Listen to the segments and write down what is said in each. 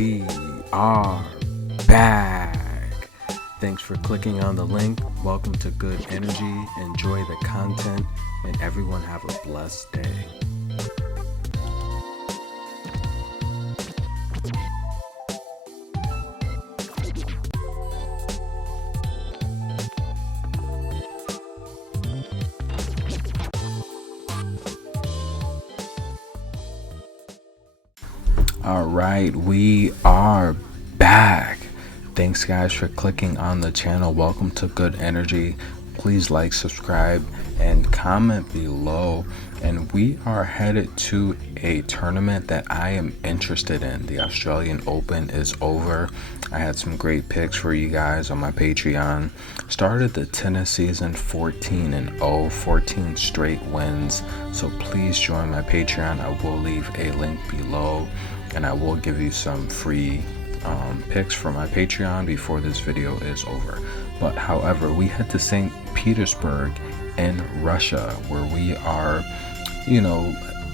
we are back. Thanks for clicking on the link. Welcome to Good Energy. Enjoy the content, and everyone have a blessed day. All right, we are back. Thanks guys for clicking on the channel. Welcome to Good Energy. Please like, subscribe, and comment below. And we are headed to a tournament that I am interested in. The Australian Open is over. I had some great picks for you guys on my Patreon. Started the tennis season 14-0, 14 straight wins. So please join my Patreon. I will leave a link below, and I will give you some free picks for my Patreon before this video is over. But however, we head to St. Petersburg in Russia, where we are,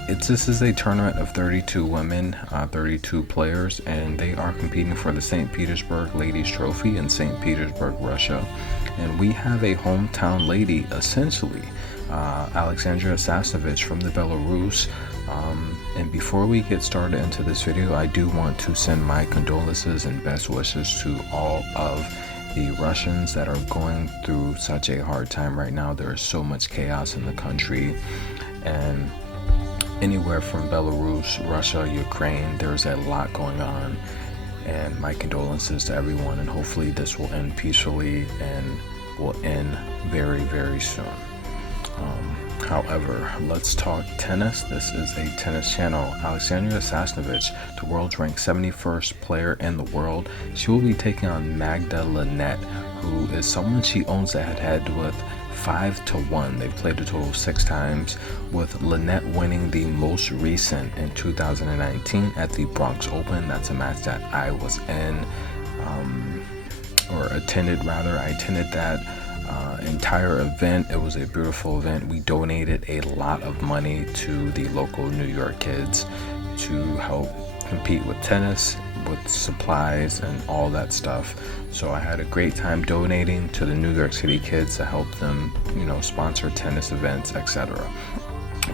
this is a tournament of 32 women, 32 players, and they are competing for the St. Petersburg Ladies Trophy in St. Petersburg, Russia. And we have a hometown lady, essentially, Aliaksandra Sasnovich from the Belarus. And before we get started into this video, I do want to send my condolences and best wishes to all of the Russians that are going through such a hard time right now. There is so much chaos in the country, and anywhere from Belarus, Russia, Ukraine, there's a lot going on. And my condolences to everyone, and hopefully this will end peacefully and will end very, very soon. However, let's talk tennis. This is a tennis channel. Aliaksandra Sasnovich, the world's ranked 71st player in the world. She will be taking on Magda, Linette, who is someone she owns a head-to-head with 5-1. They've played a total of 6 times, with Linette winning the most recent in 2019 at the Bronx Open. That's a match that I was in, or attended rather. I attended that entire event. It was a beautiful event. We donated a lot of money to the local New York kids to help compete with tennis, with supplies and all that stuff. So I had a great time donating to the New York City kids to help them, sponsor tennis events, etc.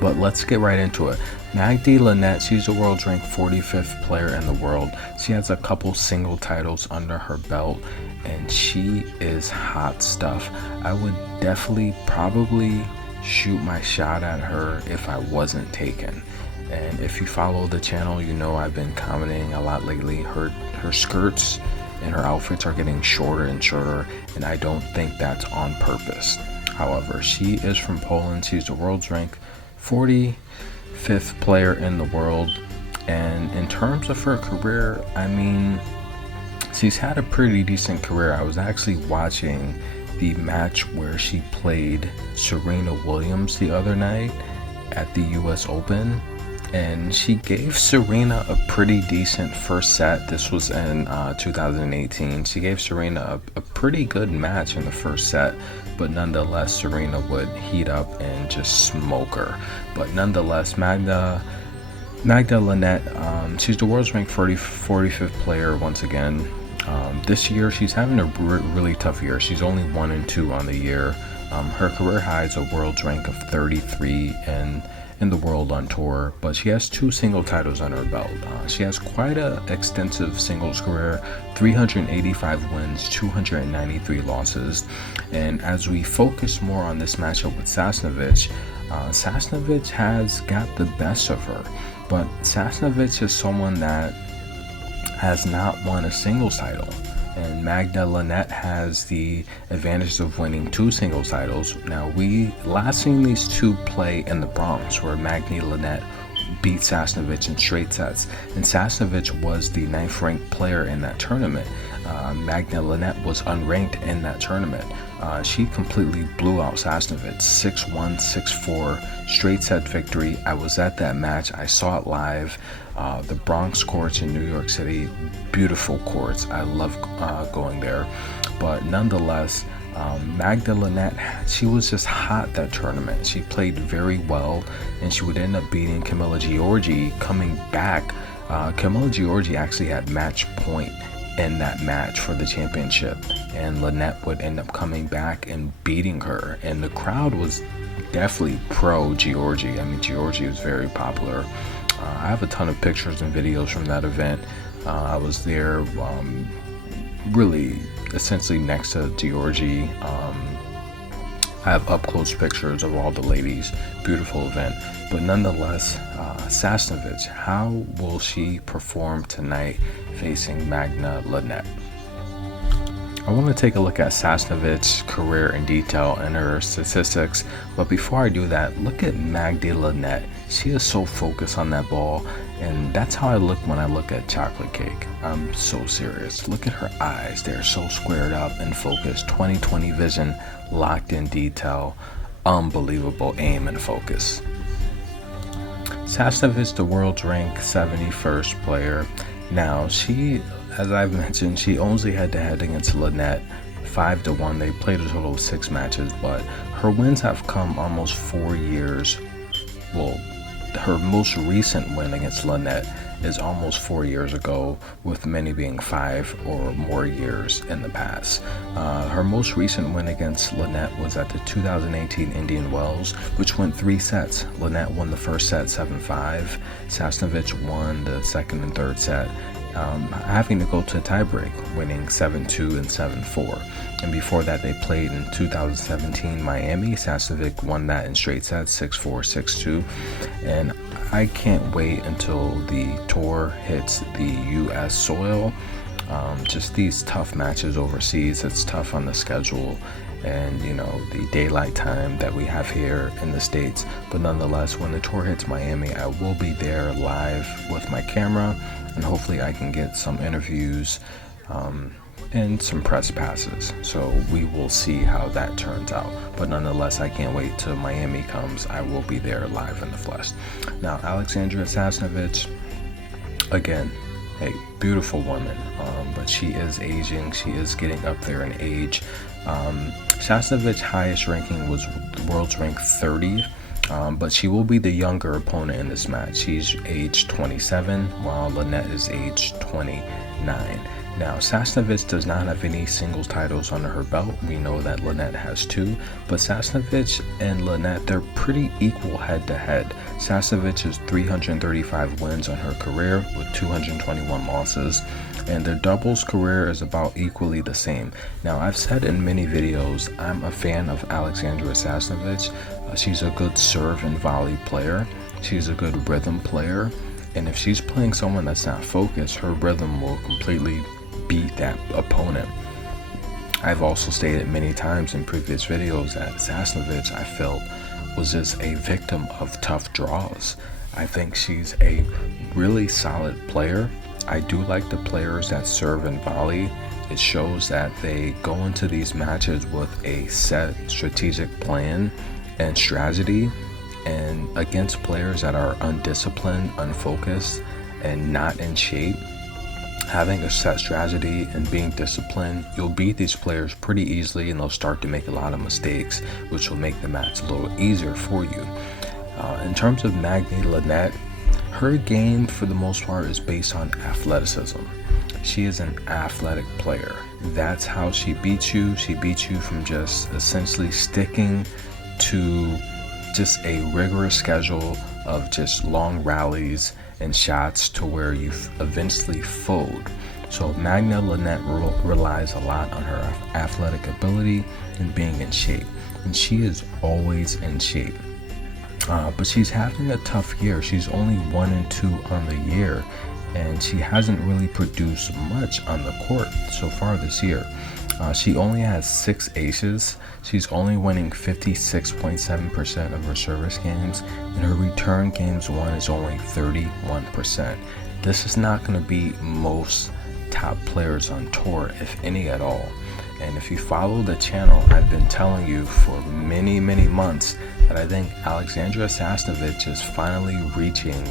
But let's get right into it. Magda Linette, she's the world's ranked 45th player in the world. She has a couple single titles under her belt, and she is hot stuff. I would definitely probably shoot my shot at her if I wasn't taken. And if you follow the channel, I've been commenting a lot lately. Her skirts and her outfits are getting shorter and shorter, and I don't think that's on purpose. However, she is from Poland. She's the world's ranked 45th player in the world, and in terms of her career, she's had a pretty decent career. I was actually watching the match where she played Serena Williams the other night at the US Open, and she gave Serena a pretty decent first set. This was in 2018. She gave Serena a pretty good match in the first set, but nonetheless Serena would heat up and just smoke her. But nonetheless, Magda Linette, she's the world's ranked 45th player once again. This year she's having a really tough year. She's only 1-2 on the year. Her career high is a world's rank of 33 and in the world on tour, but she has 2 single titles on her belt. She has quite an extensive singles career, 385 wins, 293 losses. And as we focus more on this matchup with Sasnovich, Sasnovich has got the best of her, but Sasnovich is someone that has not won a singles title, and Magda Linette has the advantage of winning 2 singles titles. Now, we last seen these two play in the Bronx, where Magda Linette beat Sasnovich in straight sets, and Sasnovich was the 9th ranked player in that tournament. Magda Linette was unranked in that tournament. She completely blew out Sasnovich, 6-1, 6-4, straight set victory. I was at that match. I saw it live. The Bronx courts in New York City, beautiful courts. I love going there. But nonetheless, Magda Linette, she was just hot that tournament. She played very well, and she would end up beating Camilla Giorgi, coming back Camila Giorgi actually had match point in that match for the championship, and Linette would end up coming back and beating her, and the crowd was definitely pro Giorgi. I mean, Giorgi was very popular. I have a ton of pictures and videos from that event. I was there, really essentially next to Giorgi. I have up close pictures of all the ladies. Beautiful event. But nonetheless, Sasnovich, how will she perform tonight facing Magda Linette? I want to take a look at Sasnovich's career in detail and her statistics, but before I do that, look at Magda Linette. She is so focused on that ball, and that's how I look when I look at chocolate cake. I'm so serious. Look at her eyes. They're so squared up and focused. 20/20 vision, locked in detail, unbelievable aim and focus. Sasnovich, the world's ranked 71st player. Now, she, as I've mentioned, she owns the head-to-head against Linette 5-1. They played a total of 6 matches, but her wins have come almost 4 years. Well, her most recent win against Linette is almost 4 years ago, with many being 5 or more years in the past. Her most recent win against Linette was at the 2018 Indian Wells, which went 3 sets. Linette won the first set 7-5. Sasnovich won the second and third set, having to go to a tiebreak, winning 7-2 and 7-4. And before that, they played in 2017 Miami. Sasnovich won that in straight sets, 6-4, 6-2. And I can't wait until the tour hits the U.S. soil. Just these tough matches overseas, it's tough on the schedule and, you know, the daylight time that we have here in the States. But nonetheless, when the tour hits Miami, I will be there live with my camera, and hopefully I can get some interviews and some press passes. So we will see how that turns out. But nonetheless, I can't wait till Miami comes. I will be there live in the flesh. Now, Aliaksandra Sasnovich, again, a beautiful woman, but she is aging. She is getting up there in age. Sasnovich's highest ranking was the world's rank 30. But she will be the younger opponent in this match. She's age 27, while Linette is age 29. Now, Sasnovich does not have any singles titles under her belt. We know that Linette has 2, but Sasnovich and Linette, they're pretty equal head-to-head. Sasnovich has 335 wins on her career with 221 losses, and their doubles career is about equally the same. Now, I've said in many videos, I'm a fan of Aliaksandra Sasnovich. She's a good serve and volley player. She's a good rhythm player, and if she's playing someone that's not focused, her rhythm will completely beat that opponent. I've also stated many times in previous videos that Sasnovich, I felt, was just a victim of tough draws. I think she's a really solid player. I do like the players that serve and volley. It shows that they go into these matches with a set strategic plan and strategy, and against players that are undisciplined, unfocused, and not in shape, having a set strategy and being disciplined, you'll beat these players pretty easily, and they'll start to make a lot of mistakes, which will make the match a little easier for you. In terms of Magda Linette, her game for the most part is based on athleticism. She is an athletic player. That's how she beats you. She beats you from just essentially sticking to just a rigorous schedule of just long rallies and shots to where you eventually fold. So Magda Linette relies a lot on her athletic ability and being in shape, and she is always in shape. But she's having a tough year. She's only 1-2 on the year, and she hasn't really produced much on the court so far this year. She only has 6 aces. She's only winning 56.7% of her service games, and her return games won is only 31%. This is not going to be most top players on tour, if any at all. And if you follow the channel, I've been telling you for many months that I think Aliaksandra Sasnovich is finally reaching,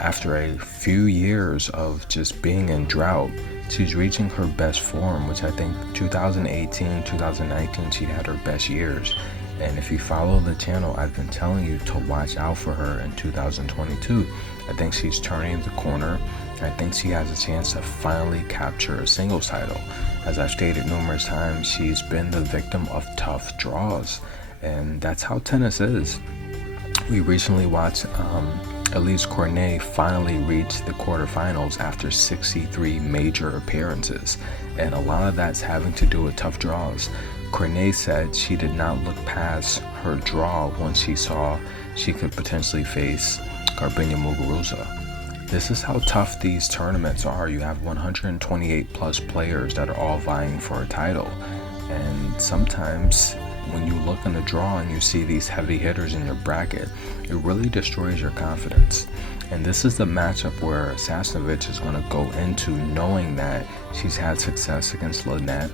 after a few years of just being in drought, she's reaching her best form, which I think 2018, 2019, she had her best years. And if you follow the channel, I've been telling you to watch out for her in 2022. I think she's turning the corner. I think she has a chance to finally capture a singles title. As I've stated numerous times, she's been the victim of tough draws, and that's how tennis is. We recently watched Elise Cornet finally reach the quarterfinals after 63 major appearances, and a lot of that's having to do with tough draws. Cornet said she did not look past her draw once she saw she could potentially face Garbiñe Muguruza. This is how tough these tournaments are. You have 128 plus players that are all vying for a title, and sometimes when you look in the draw and you see these heavy hitters in your bracket, it really destroys your confidence. And this is the matchup where Sasnovich is going to go into knowing that she's had success against Linette,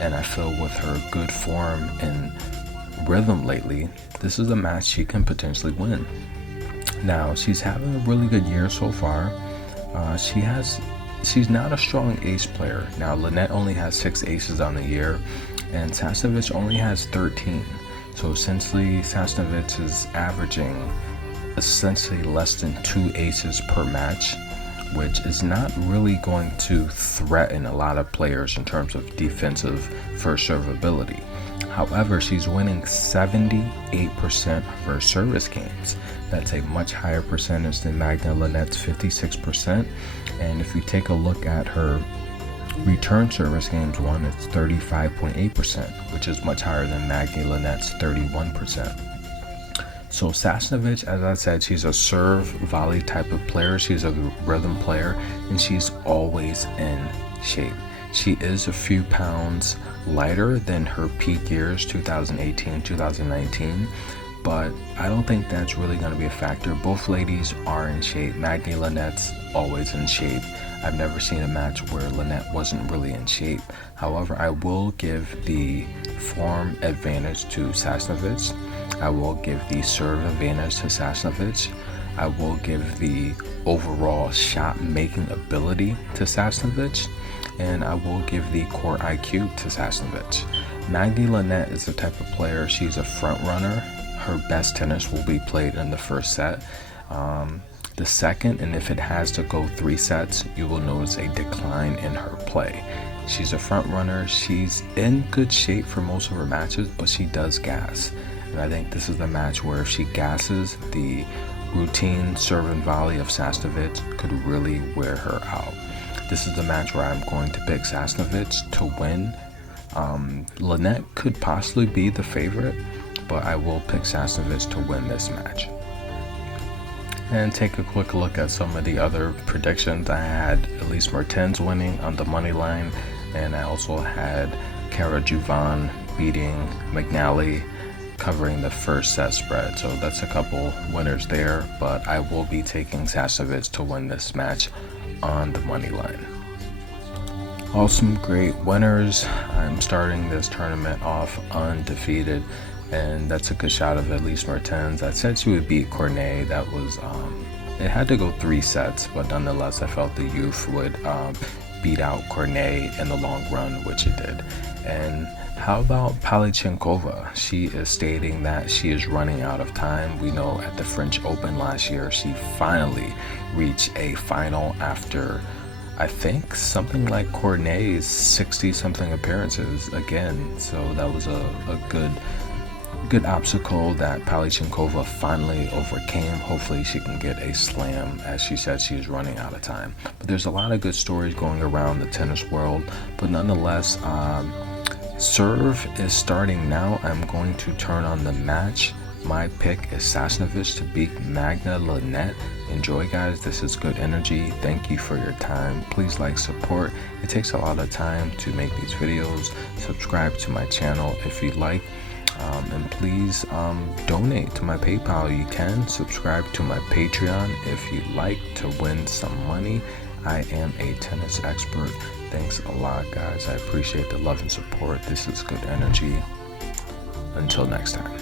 and I feel with her good form and rhythm lately, this is a match she can potentially win. Now, she's having a really good year so far. She's not a strong ace player. Now, Linette only has 6 aces on the year, and Sasnovich only has 13. So essentially, Sasnovich is averaging essentially less than 2 aces per match, which is not really going to threaten a lot of players in terms of defensive first serve ability. However, she's winning 78% of her service games. That's a much higher percentage than Magda Linette's 56%. And if you take a look at her return service games won, it's 35.8%, which is much higher than Magda Linette's 31%. So Sasnovich, as I said, she's a serve volley type of player. She's a rhythm player, and she's always in shape. She is a few pounds lighter than her peak years, 2018, 2019, but I don't think that's really going to be a factor. Both ladies are in shape. Magda Linette's always in shape. I've never seen a match where Linette wasn't really in shape. However, I will give the form advantage to Sasnovich. I will give the serve advantage to Sasnovich. I will give the overall shot making ability to Sasnovich. And I will give the court IQ to Sasnovich. Magda Linette is the type of player, she's a front runner. Her best tennis will be played in the first set. The second, and if it has to go 3 sets, you will notice a decline in her play. She's a front runner. She's in good shape for most of her matches, but she does gas. And I think this is the match where if she gasses, the routine serve and volley of Sasnovich could really wear her out. This is the match where I'm going to pick Sasnovich to win. Linette could possibly be the favorite, but I will pick Sasnovich to win this match. And take a quick look at some of the other predictions. I had Elise Mertens winning on the money line, and I also had Cara Juvan beating McNally, covering the first set spread. So that's a couple winners there, but I will be taking Sasnovich to win this match on the money line. Awesome, great winners. I'm starting this tournament off undefeated, and that's a good shot of Elise Mertens. I said she would beat Cornet. That was it had to go 3 sets, but nonetheless I felt the youth would beat out Cornet in the long run, which it did. And how about Aliaksandra? She is stating that she is running out of time. We know at the French Open last year, she finally reached a final after, I think, something like Cornet's 60-something appearances again. So that was a good obstacle that Aliaksandra finally overcame. Hopefully she can get a slam. As she said, she is running out of time. But there's a lot of good stories going around the tennis world. But nonetheless, serve is starting now. I'm going to turn on the match. My pick is Sasnovich to beat Magda Linette. Enjoy, guys. This is good energy. Thank you for your time. Please like, support. It takes a lot of time to make these videos. Subscribe to my channel if you like. And please donate to my PayPal. You can subscribe to my Patreon if you'd like to win some money. I am a tennis expert. Thanks a lot, guys. I appreciate the love and support. This is good energy. Until next time.